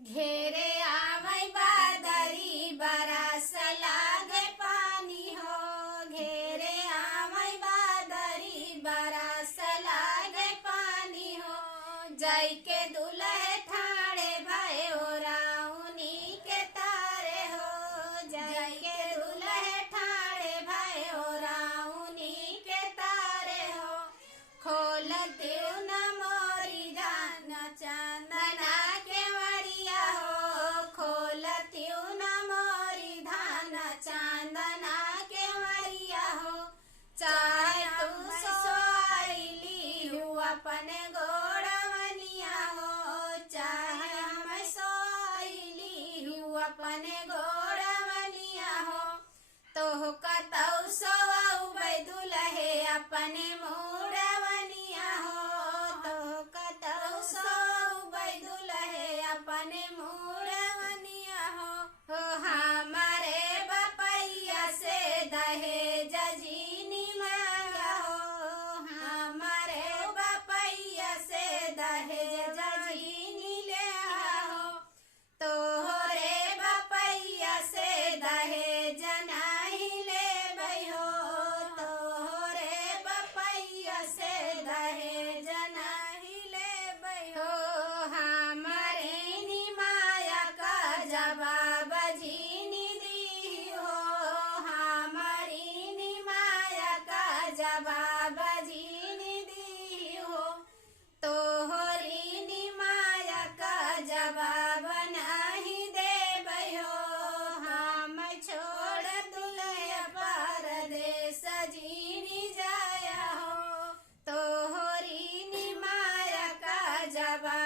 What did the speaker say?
घेरे आवै बादरी बरस लागे पानी हो। घेरे आवै बादरी बरस लागे पानी हो। जाई के दुल्हे ठाणे भय राउनी के तारे हो। जाई के दुल्हे ठाणे भय राउनी के तारे हो। खोलते न मोरी धान चंदना के मरिया हो। खोलती न मोरी धान चंदना के मरिया हो। चाहे तू सोईली हूँ अपने गोड़वनिया हो। चाहे मैं सोईली हूँ अपने गोड़वनिया हो। तो कतौ सोऊ दुल्हे अपने मुड़वनिया हो। तो कतौ सोऊ दुल्हे अपने मुड़वनिया हो। हमारे बपैया से दहेज जीनी मांगा हो। हमारे बपैया से दहेज जीनी ले हो। तोहरे बपैया से दहेज नहीं ले हो। तोहरे बपैया से दहेज नहीं ले हो। हमारे निमाया का जवाब जीनी दी हो। हमारी निमाया का जवाब जीनी दी हो। तोहरी निमाया का जवाब नहीं दे हो। हम छोड़ दुल्हे परदेस जीनी जाया हो। तोहरी निमाया का जवाब